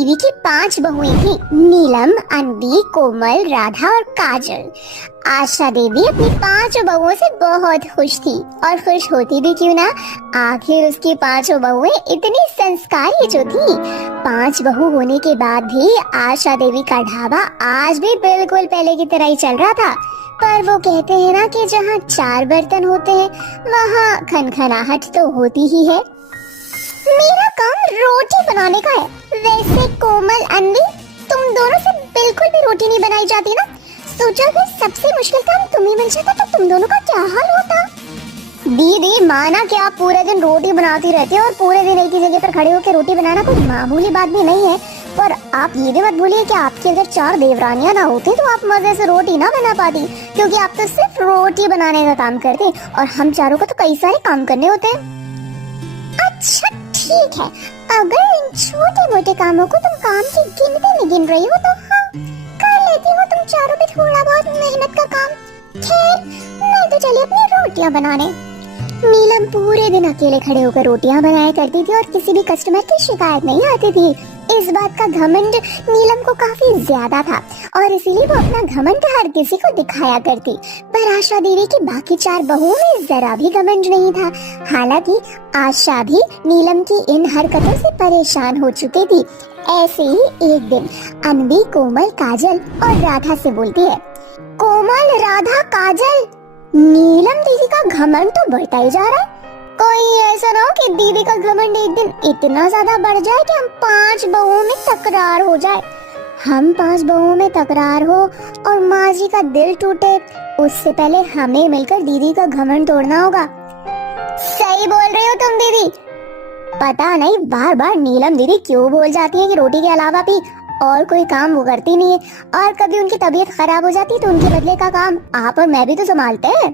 देवी की 5 बहुएं थी, नीलम, अनबी, कोमल, राधा और काजल। आशा देवी अपनी 5 बहुओं से बहुत खुश थी, और खुश होती भी क्यों ना, आखिर उसकी 5 बहुएं इतनी संस्कारी जो थी। 5 बहू होने के बाद भी आशा देवी का ढाबा आज भी बिल्कुल पहले की तरह ही चल रहा था। पर वो कहते हैं ना कि जहाँ 4 बर्तन होते हैं वहाँ खनखनाहट तो होती ही है। मेरा काम रोटी बनाने का है। वैसे कोमल, अनबी, तुम दोनों से बिल्कुल भी रोटी नहीं बनाई जाती ना। सोचा कि सबसे मुश्किल काम तुम ही बन जाता तो तुम दोनों का क्या हाल होता। दीदी, माना कि आप पूरे दिन रोटी बनाती रहती हो और पूरे दिन एक ही जगह पर खड़े होकर रोटी बनाना कोई मामूली बात भी नहीं है, पर आप ये भी मत भूलिए कि आपके अगर 4 देवरानियां ना होती तो आप मजे से रोटी ना बना पाती, क्योंकि आप तो सिर्फ रोटी बनाने का काम करते और हम चारों को तो कई सारे काम करने होते हैं। अच्छा ठीक है, अगर इन छोटे मोटे कामों को तुम काम की गिनती में गिन रही हो तो हाँ, कर लेती हो तुम चारों भी थोड़ा बहुत मेहनत का काम। खैर, मैं तो चली अपनी रोटियां बनाने। नीलम पूरे दिन अकेले खड़े होकर रोटियां बनाया करती थी और किसी भी कस्टमर की शिकायत नहीं आती थी। इस बात का घमंड नीलम को काफी ज्यादा था और इसीलिए वो अपना घमंड हर किसी को दिखाया करती। पर आशा देवी की बाकी 4 बहुओं में जरा भी घमंड नहीं था। हालांकि आशा भी नीलम की इन हरकतों से परेशान हो चुकी थी। ऐसे ही एक दिन अनबी, कोमल, काजल और राधा से बोलती है, कोमल, राधा, काजल, नीलम दीदी का घमंड तो बढ़ता ही जा रहा है। कोई ऐसा ना हो कि दीदी का घमंड एक दिन इतना ज्यादा बढ़ जाए कि हम 5 बहुओं में तकरार हो जाए। हम 5 बहुओं में तकरार हो और माँ जी का दिल टूटे, उससे पहले हमें मिलकर दीदी का घमंड तोड़ना होगा। सही बोल रही हो तुम दीदी। पता नहीं बार बार नीलम दीदी क्यों बोल जाती है कि रोटी के अलावा भी और कोई काम वो करती नहीं है, और कभी उनकी तबीयत खराब हो जाती है तो उनके बदले का काम आप और मैं भी तो संभालते हैं।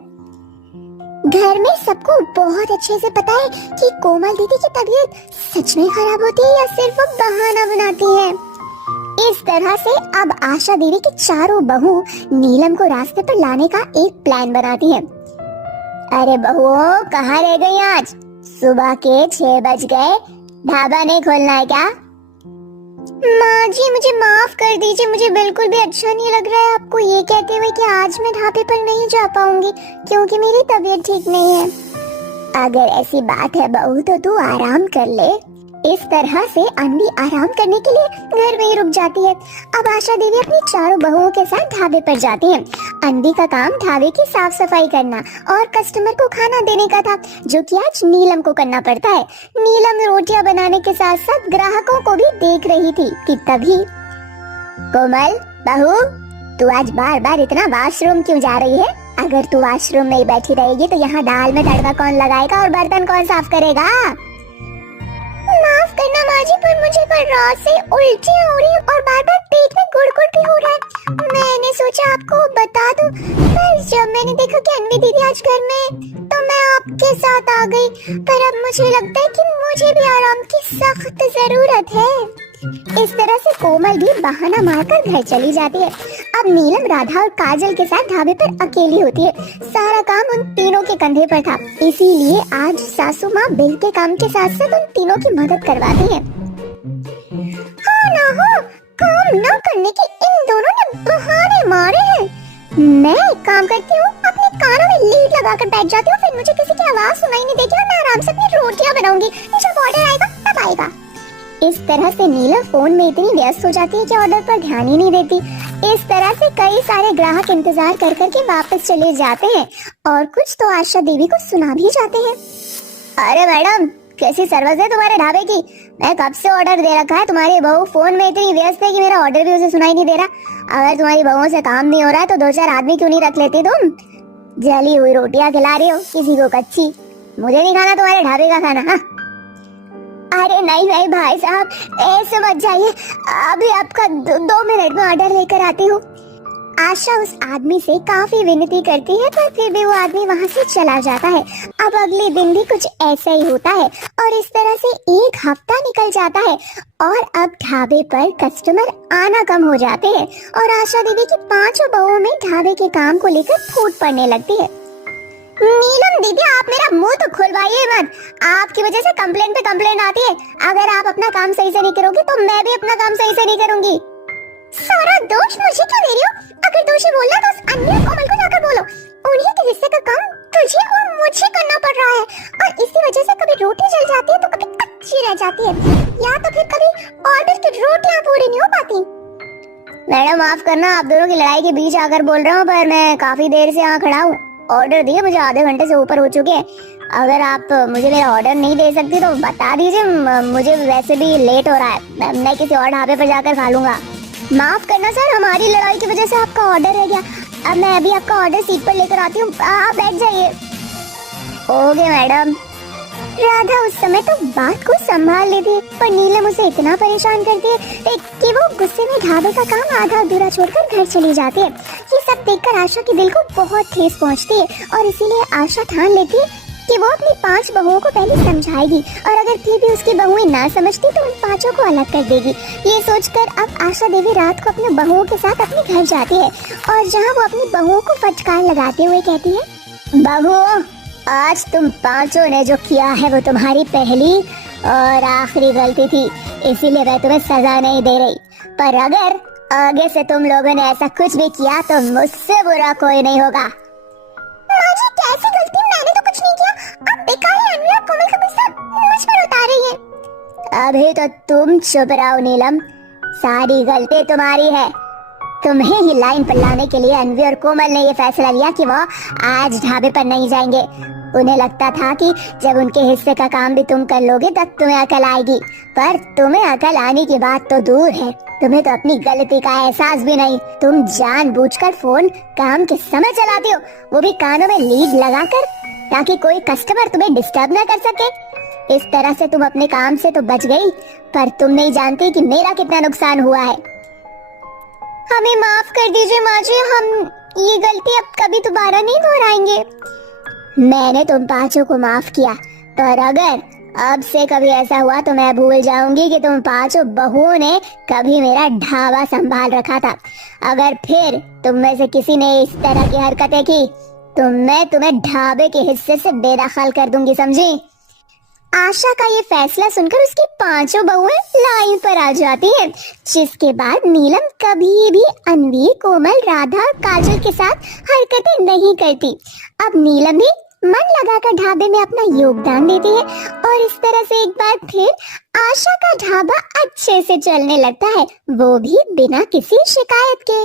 घर में सबको बहुत अच्छे से पता है कि कोमल दीदी की तबीयत सच में खराब होती है या सिर्फ वो बहाना बनाती है। इस तरह से अब आशा देवी की चारों बहू नीलम को रास्ते पर लाने का एक प्लान बनाती है। अरे बहुओं, कहाँ रह गई आज? सुबह के 6 बज गए, ढाबा नहीं खोलना है क्या? माँ जी, मुझे माफ कर दीजिए, मुझे बिल्कुल भी अच्छा नहीं लग रहा है आपको ये कहते हुए कि आज मैं ढाबे पर नहीं जा पाऊंगी क्योंकि मेरी तबीयत ठीक नहीं है। अगर ऐसी बात है बहू तो तू आराम कर ले। इस तरह से अनबी आराम करने के लिए घर में ही रुक जाती है। अब आशा देवी अपनी चारों बहुओं के साथ ढाबे पर जाती हैं। अनबी का काम ढाबे की साफ सफाई करना और कस्टमर को खाना देने का था, जो कि आज नीलम को करना पड़ता है। नीलम रोटियां बनाने के साथ साथ ग्राहकों को भी देख रही थी कि तभी कोमल, बहू, तू आज बार बार इतना वॉशरूम क्यों जा रही है? अगर तू वॉशरूम में ही बैठी रहेगी तो यहाँ दाल में तड़का कौन लगाएगा और बर्तन कौन साफ करेगा? माफ करना माँ जी, पर मुझे कल रात से उल्टियाँ हो रही है और बार बार पेट में गुड़गुड़ भी हो रहा है। मैंने सोचा आपको बता दूं, पर जब मैंने देखा कि अनबी दीदी आज घर में तो मैं आपके साथ आ गई। पर अब मुझे लगता है कि मुझे भी आराम की सख्त जरूरत है। इस तरह से कोमल भी बहाना मारकर घर चली जाती है। अब नीलम, राधा और काजल के साथ ढाबे पर अकेली होती है। सारा काम उन तीनों के कंधे पर था, इसीलिए आज सासू माँ बिल के काम के साथ साथ उन तीनों की मदद करवाती है। हाँ ना हो, काम न करने के इन दोनों ने बहाने मारे हैं। मैं एक काम करती हूँ, अपने कानों में लीड लगाकर बैठ जाती हूँ, फिर मुझे किसी की आवाज सुनाई नहीं देगी और मैं आराम से अपनी रोटियां बनाऊंगी। जब ऑर्डर आएगा तब आएगा। इस तरह से नीलम फोन में इतनी व्यस्त हो जाती है कि ऑर्डर पर ध्यान ही नहीं देती। इस तरह से कई सारे ग्राहक इंतजार कर कर के वापस चले जाते हैं और कुछ तो आशा देवी को सुना भी जाते हैं। अरे मैडम, कैसी सर्विस है तुम्हारे ढाबे की? मैं कब से ऑर्डर दे रखा है, तुम्हारी बहू फोन में इतनी व्यस्त है कि मेरा ऑर्डर भी उसे सुनाई नहीं दे रहा। अगर तुम्हारी बहुओं से काम नहीं हो रहा है तो 2-4 आदमी क्यों नहीं रख लेती तुम? जली हुई रोटियां खिला रही हो किसी को कच्ची। मुझे नहीं खाना तुम्हारे ढाबे का खाना। हाँ, अरे नहीं नहीं भाई साहब, ऐसे मत जाइए, अभी आपका 2 मिनट में ऑर्डर लेकर आती हूँ। आशा उस आदमी से काफी विनती करती है, पर फिर भी वो आदमी वहाँ से चला जाता है। अब अगले दिन भी कुछ ऐसा ही होता है और इस तरह से 1 हफ्ता निकल जाता है और अब ढाबे पर कस्टमर आना कम हो जाते हैं और आशा देवी की 5 बहुओं में ढाबे के काम को लेकर फूट पड़ने लगती है। नीलम दीदी, आप मेरा मुंह तो खुलवाइए मत। आपकी वजह से कंप्लेन पे कंप्लेन आती है। अगर आप अपना काम सही से नहीं करोगी तो मैं भी अपना काम सही से नहीं करूंगी। सारा दोष मुझे क्यों दे रही हो? अगर दोषी बोलना तो उस अन्य कोमल को जाकर बोलो। उन्हीं के हिस्से का काम तुझे और मुझे करना पड़ रहा है, और इसी वजह से कभी रोटी जल जाती है तो कभी अच्छी रह जाती है, या तो फिर कभी ऑर्डर की रोटियां पूरी नहीं हो पाती। मैडम माफ करना, आप दोनों की लड़ाई के बीच आकर बोल रहा हूँ, पर मैं काफी देर से यहाँ खड़ा हूँ। ऑर्डर दिए मुझे आधे घंटे से ऊपर हो चुके हैं। अगर आप मुझे मेरा ऑर्डर नहीं दे सकती तो बता दीजिए, मुझे वैसे भी लेट हो रहा है, मैं किसी और ढाबे पर जाकर खा लूंगा। माफ करना सर, हमारी लड़ाई की वजह से आपका ऑर्डर रह गया। अब मैं अभी आपका ऑर्डर सीट पर लेकर आती हूँ, आप बैठ जाइए। Okay madam. राधा उस समय तो बात को संभाल लेती, पर नीलम उसे इतना परेशान करती है कि वो गुस्से में ढाबे का काम आधा अधूरा छोड़कर घर चली जाती है। ये सब देखकर आशा के दिल को बहुत ठेस पहुंचती है, और इसीलिए आशा ठान लेती है कि वो अपनी 5 बहुओं को पहले समझाएगी, और अगर फिर भी उसकी बहुएं ना समझती तो उन 5 को अलग कर देगी। ये सोचकर अब आशा देवी रात को अपने बहुओं के साथ अपने घर जाती है, और जहाँ वो अपनी बहुओं को फटकार लगाते हुए कहती है, बहुओं, आज तुम 5 ने जो किया है वो तुम्हारी पहली और आखिरी गलती थी, इसीलिए मैं तुम्हें सजा नहीं दे रही। पर अगर आगे से तुम लोगों ने ऐसा कुछ भी किया तो मुझसे बुरा कोई नहीं होगा। माँ जी, कैसी गलती? मैंने तो कुछ नहीं किया। अब बेकार ही अन्वी और कोमल का गुस्सा मुझ पर उतार रही है। अभी तो तुम चुप रहो नीलम, सारी गलती तुम्हारी है। तुम्हें ही लाइन पर लाने के लिए अन्वी और कोमल ने ये फैसला लिया कि वो आज ढाबे पर नहीं जाएंगे। उन्हें लगता था कि जब उनके हिस्से का काम भी तुम कर लोगे तब तुम्हें अकल आएगी, पर तुम्हें अकल आने की बात तो दूर है, तुम्हें तो अपनी गलती का एहसास भी नहीं। तुम जानबूझकर फोन काम के समय चलाती हो, वो भी कानों में लीड लगाकर, ताकि कोई कस्टमर तुम्हें डिस्टर्ब न कर सके। इस तरह से तुम अपने काम से तो बच गई, पर तुम नहीं जानती कि मेरा कितना नुकसान हुआ है। हमें माफ कर दीजिए माँ जी, हम ये गलती अब कभी दोबारा नहीं दोहराएंगे। मैंने तुम 5 को माफ किया, पर अगर अब से कभी ऐसा हुआ तो मैं भूल जाऊंगी कि तुम 5 बहुओं ने कभी मेरा ढाबा संभाल रखा था। अगर फिर तुम में से किसी ने इस तरह की हरकतें की तो मैं तुम्हें ढाबे के हिस्से से बेदखल कर दूंगी, समझी? आशा का ये फैसला सुनकर उसकी 5 बहुएं लाइन पर आ जाती हैं, जिसके बाद नीलम कभी भी अन्वी, कोमल, राधा और काजल के साथ हरकतें नहीं करती। अब नीलम भी मन लगाकर ढाबे में अपना योगदान देती है, और इस तरह से एक बार फिर आशा का ढाबा अच्छे से चलने लगता है, वो भी बिना किसी शिकायत के।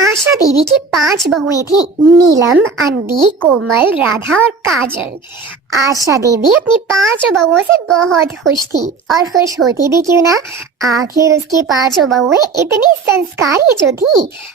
आशा देवी की 5 बहुएं थी, नीलम, अन्वी, कोमल, राधा और काजल। आशा देवी अपनी 5 बहुओं से बहुत खुश थी, और खुश होती भी क्यों ना, आखिर उसकी 5 बहुएं इतनी संस्कारी जो थी।